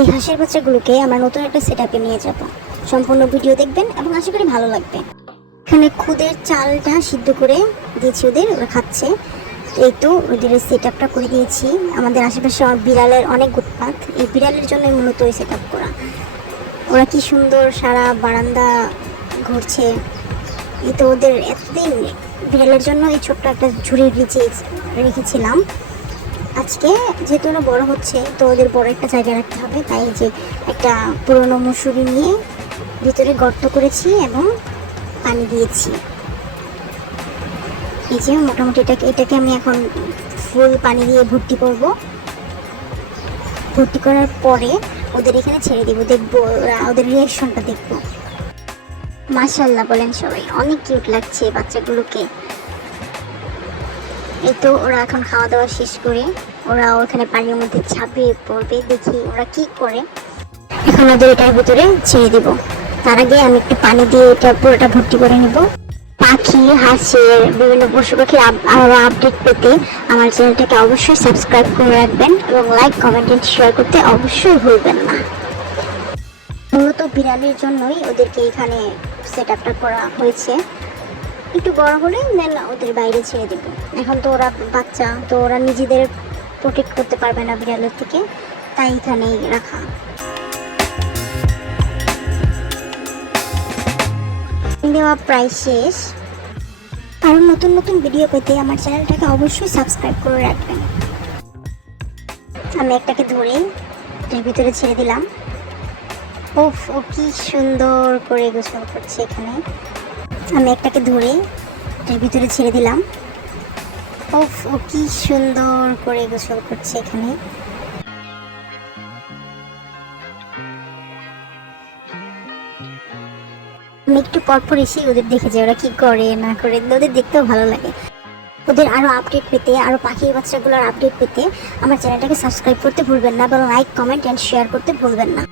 এই হাঁসের বাচ্চাগুলোকে আমরা নতুন একটা সেট নিয়ে যাব। সম্পূর্ণ ভিডিও দেখবেন এবং আশা করি ভালো লাগবে। এখানে খুদের চালটা সিদ্ধ করে দিয়েছি ওদের, ওরা খাচ্ছে। এই তো ওদের সেট আপটা করে দিয়েছি। আমাদের আশেপাশে বিড়ালের অনেক উৎপাত। এই বিড়ালের জন্য মূলত ওই সেট আপ করা। ওরা কি সুন্দর সারা বারান্দা ঘুরছে। এই তো ওদের এতদিন বিড়ালের জন্য এই ছোট্ট একটা ঝুড়ি রেখেছিলাম। আজকে যেহেতু ওরা বড় হচ্ছে, তো ওদের বড় একটা জায়গায় রাখতে হবে। তাই যে একটা পুরনো মুসুরি নিয়ে ভিতরে গর্ত করেছি এবং পানি দিয়েছি। এই যে মোটামুটি এটাকে এটাকে আমি এখন ফুল পানি দিয়ে ভর্তি করব। ভর্তি করার পরে ওদের এখানে ছেড়ে দিব, দেখব ওরা ওদের রিয়াকশনটা দেখব। মাশাল্লাহ বলেন সবাই, অনেক কিউট লাগছে বাচ্চাগুলোকে। এই ওরা এখন খাওয়া দাওয়া শেষ করে ওরা ওখানে পানির মধ্যে ঝাঁপিয়ে পড়বে, দেখি ওরা কি করে। এখন ওদের এটার ভিতরে ছেড়ে দিব। তার আগে আমি একটু পানি দিয়ে এটা পুরোটা ভর্তি করে নেব। পাখি হাঁসের বিভিন্ন পশু পাখির আরও আপডেট পেতে আমার চ্যানেলটাকে অবশ্যই সাবস্ক্রাইব করে রাখবেন এবং লাইক কমেন্ট এন্ড শেয়ার করতে অবশ্যই ভুলবেন না। মূলত বিড়ালের জন্যই ওদেরকে এখানে সেট আপটা করা হয়েছে। একটু বড় হলে দেন ওদের বাইরে ছেড়ে দেবো। এখন তো ওরা বাচ্চা, তো ওরা নিজেদের প্রোটেক্ট করতে পারবে না বিড়ালের থেকে, তাই এখানেই রাখা। দেওয়া প্রায় শেষ। আরও নতুন নতুন ভিডিও পেতে আমার চ্যানেলটাকে অবশ্যই সাবস্ক্রাইব করে রাখবেন। আমি একটাকে ধরে এর ভিতরে ছেড়ে দিলাম। ও কি সুন্দর করে গোসল করছে এখানে। আমি একটাকে ধরে এর ভিতরে ছেড়ে দিলাম। ও কি সুন্দর করে গোসল করছে এখানে। আমি একটু পরপর এসে ওদের দেখে যাই, ওরা কি করে, না করে, ওদের দেখতেও ভালো লাগে। ওদের আরও আপডেট পেতে আরও পাখি বাচ্চাগুলোর আপডেট পেতে আমার চ্যানেলটাকে সাবস্ক্রাইব করতে ভুলবেন না এবং লাইক কমেন্ট অ্যান্ড শেয়ার করতে ভুলবেন না।